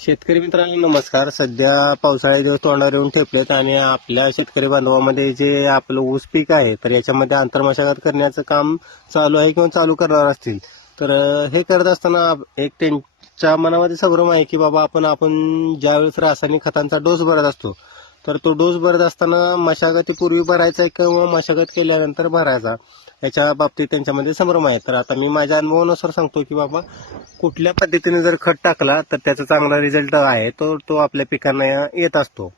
शेतकरी मित्रांनो नमस्कार. सध्या पावसाळ्याचे दिवस तोंडावर येऊन ठेपलेत आणि आपल्या शेतकरी बांधवामध्ये जे आपलं ऊस पीक आहे तर याच्यामध्ये आंतरमशागत करण्याचं काम चालू आहे किंवा चालू करणार असतील तर हे करत असताना एक त्यांच्या मनामध्ये संभ्रम आहे की बाबा आपण ज्यावेळेस रासायनिक खतांचा डोस भरत असतो तर तो डोस भरत असताना मशागतीपूर्वी भरायचा किंवा मशागत केल्यानंतर भरायचा, याच्या बाबतीत त्यांच्यामध्ये संभ्रम आहे. तर आता मी माझ्या अनुभवानुसार सांगतो की बाबा कुठल्या पद्धतीने जर खत टाकला तर त्याचा चांगला रिझल्ट आहे तो आपल्या पिकांना येत असतो.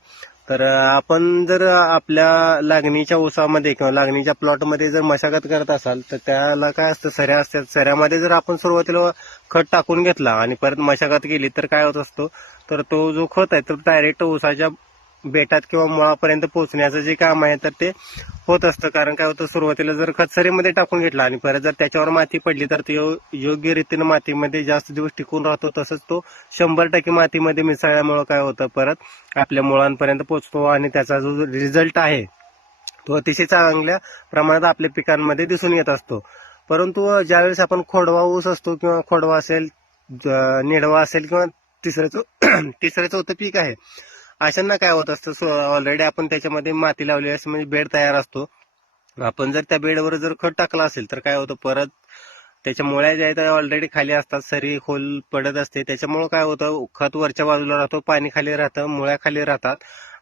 तर आपण जर आपल्या लागणीच्या ऊसामध्ये किंवा लागणीच्या प्लॉटमध्ये जर मशागत करत असाल तर त्याला काय असतं, सऱ्या असतात. सऱ्यामध्ये जर आपण सुरुवातीला खत टाकून घेतला आणि परत मशागत केली तर काय होत असतो, तर तो जो खत आहे तो डायरेक्ट ऊसाच्या बेटात किंवा मुळापर्यंत पोहोचण्याचं जे काम आहे तर ते होत असतं. कारण काय होतं, सुरुवातीला जर खत सरीमध्ये टाकून घेतला आणि परत जर त्याच्यावर माती पडली तर ते योग्य रीतीने मातीमध्ये जास्त दिवस टिकून राहतो. तसंच तो 100% मातीमध्ये मिसळल्यामुळे काय होतं, परत आपल्या मुळांपर्यंत पोहोचतो आणि त्याचा जो रिझल्ट आहे तो अतिशय चांगल्या प्रमाणात आपल्या पिकांमध्ये दिसून येत असतो. परंतु ज्यावेळेस आपण खोडवा ऊस असतो किंवा खोडवा असेल, निडवा असेल किंवा तिसरं चौथं पीक आहे, अशांना काय होत असतं, ऑलरेडी आपण त्याच्यामध्ये माती लावली असते म्हणजे बेड तयार असतो. आपण जर त्या बेडवर जर खत टाकला असेल तर काय होतं, परत त्याच्या मुळ्या ज्या आहेत ऑलरेडी खाली असतात, सरी खोल पडत असते. त्याच्यामुळे काय होतं, खत वरच्या बाजूला राहतो, पाणी खाली राहतं, मुळ्या खाली राहतात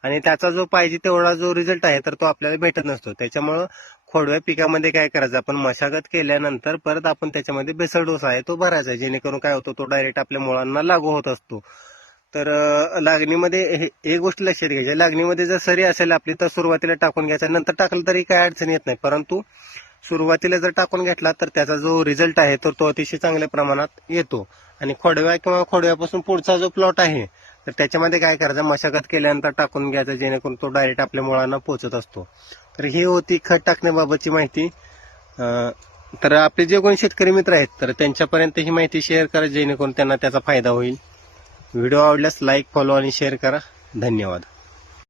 आणि त्याचा जो पाहिजे तेवढा जो रिझल्ट आहे तर तो आपल्याला भेटत नसतो. त्याच्यामुळं खोडव्या पिकामध्ये काय करायचं, आपण मशागत केल्यानंतर परत आपण त्याच्यामध्ये बेसल डोस आहे तो भरायचा, जेणेकरून काय होतं, तो डायरेक्ट आपल्या मुळांना लागू होत असतो. तर लागणीमध्ये एक गोष्ट लक्षात घ्यायची, लागणीमध्ये जर सरी असेल आपली तर सुरुवातीला टाकून घ्यायचा, नंतर टाकलं तरी काय अडचण येत नाही. परंतु सुरुवातीला जर टाकून घेतला तर त्याचा जो रिझल्ट आहे तर तो अतिशय चांगल्या प्रमाणात येतो. आणि खोडव्या किंवा खोडव्यापासून पुढचा जो प्लॉट आहे तर त्याच्यामध्ये काय करायचं, मशागत केल्यानंतर टाकून घ्यायचं, जेणेकरून तो डायरेक्ट आपल्या मुळांना पोहोचत असतो. तर ही होती खत टाकण्याबाबतची माहिती. तर आपले जे कोणी शेतकरी मित्र आहेत तर त्यांच्यापर्यंत ही माहिती शेअर करा, जेणेकरून त्यांना त्याचा फायदा होईल. व्हिडिओ आवडल्यास लाईक, फॉलो आणि शेअर करा. धन्यवाद.